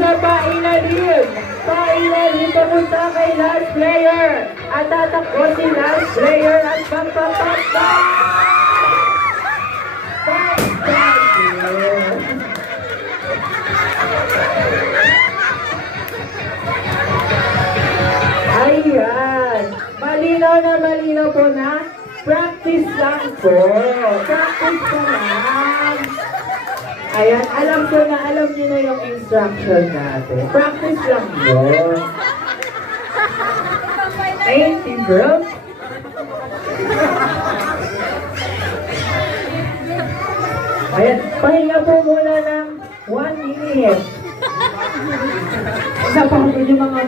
sa pailalim. Pailalim papunta kay last player. At tatakbo si last player at magpatakbo. Ayan. Malinaw po na. Practice lang po. Practice po lang. Ayan, alam niyo na yung instruction natin. Practice lang yun. Thank you, bro. Ayan, pahinga po muna ng 1 minute. Isa pa yung mga